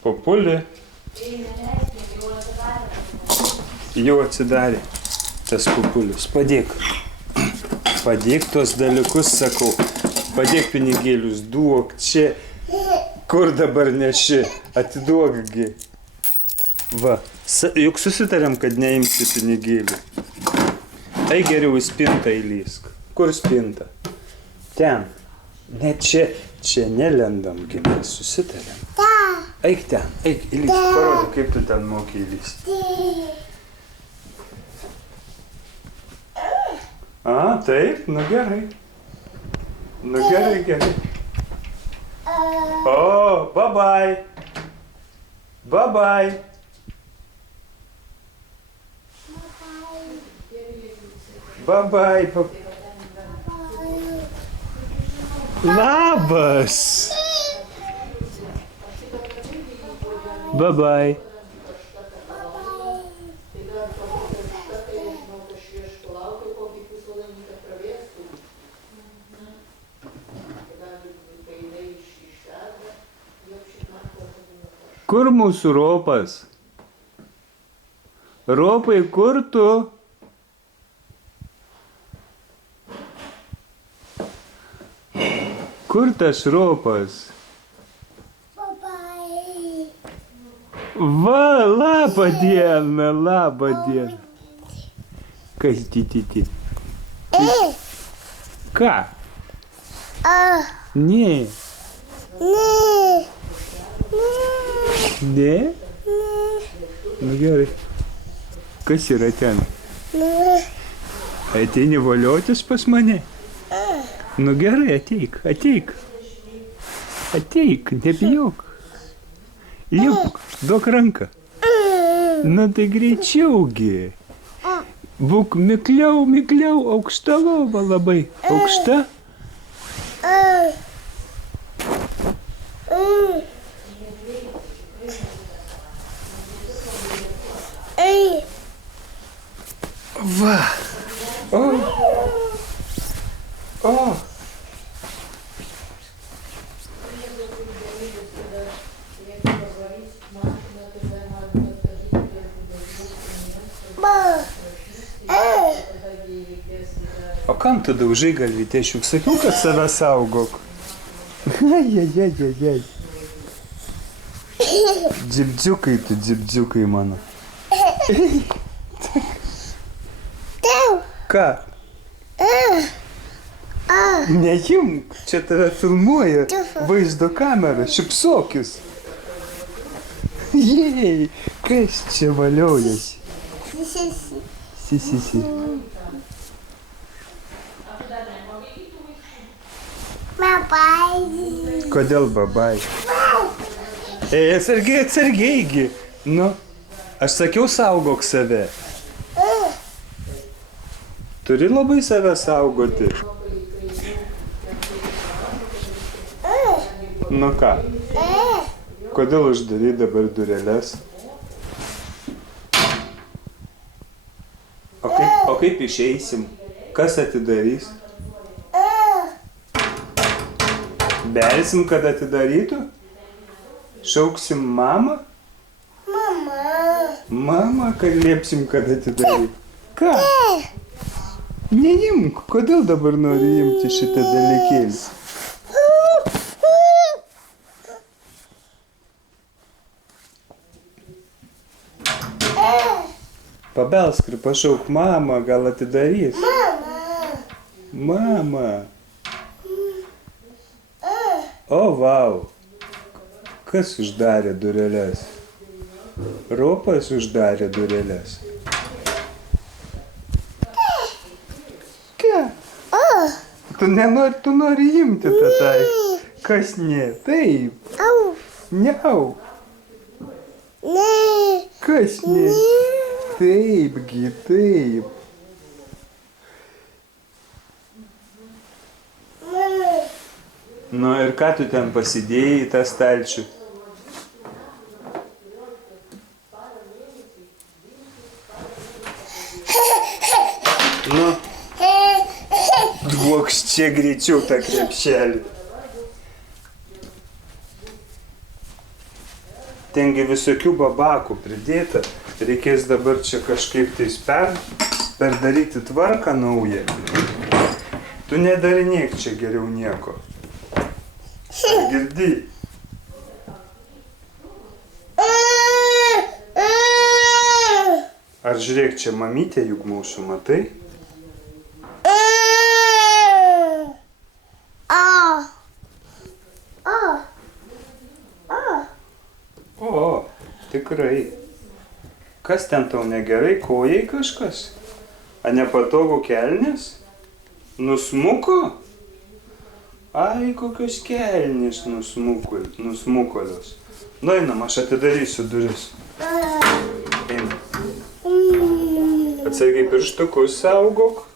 Papulį. Jau atsidarė tas papulis. Padėk. Padėk tos dalykus, sakau. Padėk pinigėlius, duok čia. Kur dabar neši? Atiduokgi. Va. Juk susitarėm, kad neimsi pinigėlių. Tai geriau į spintą įlysk. Kur spinta? Ten. Ne čia. Čia nelendam, mes susitarėm. Eik ten, eik, įlysk. Parodyk, kaip tu ten moki įlyst. A, taip, nu gerai. Nu gerai, gerai. O, bye-bye. Bye-bye. Bye-bye. Labas. Bye-bye. Kur mūsų ropas? Ropai, kur tu? Kur tas ropas? Va, labą dieną, labą dieną. Kas tititi? Ką? Ne. Ne? Nu gerai. Kas yra ten? Ateini voliotis pas mane? Nu gerai, ateik, ateik. Ateik, nebijok. Lipk, duok ranką. Nu tai greičiaugi. Būk mikliau, mikliau, aukšta lova labai. Aukšta? Va. O. O. O kam tu daužai galvytę? Aš juk sakiau, kad save saugok. Ai. Dzibdziukai tu, dzibdziukai mano. Ką? Neimk, čia tave filmuoja vaizdo kamera, šipsokis. Jei, kas čia valiojasi? Si. Babai. Kodėl babai? Atsargiai. Nu, aš sakiau, saugok save. Turi labai save saugoti. Nu ką? Kodėl uždarai dabar dureles? O kaip išeisim? Kas atidarys? Belsim, kad atidarytų? Šauksim mamą? Mama, kad liepsim, kad atidarytų. Ką? Neimk, kodėl dabar nori imti šitą dalykėlį? Pabelsk ir pašauk mamą, gal atidarys. Mama. O, vau. Kas uždarė dureles? Ropas uždarė dureles. Ką? Tu nori imti tą tai. Kas ne? Taip. Neau. Kas ne? Taipgi, taip. Nu ir ką tu ten pasidėjai į tą stalčių? Nu, duokš čia greičiau tą krepšelį. Tengi visokių babakų pridėta. Reikės dabar čia kažkaip tais perdaryti tvarką naują. Tu nedarinėk čia geriau nieko. Ar girdi? Ar žiūrėk, čia mamytė juk mūsų, matai? O, tikrai. Kas ten tau negerai, kojai kažkas? A nepatogu kelnės? Nusmuko? Ai, kokios kelnės nusmukolios. Nu, einam, aš atidarysiu duris. Einam. Atsargiai pirštukus saugok.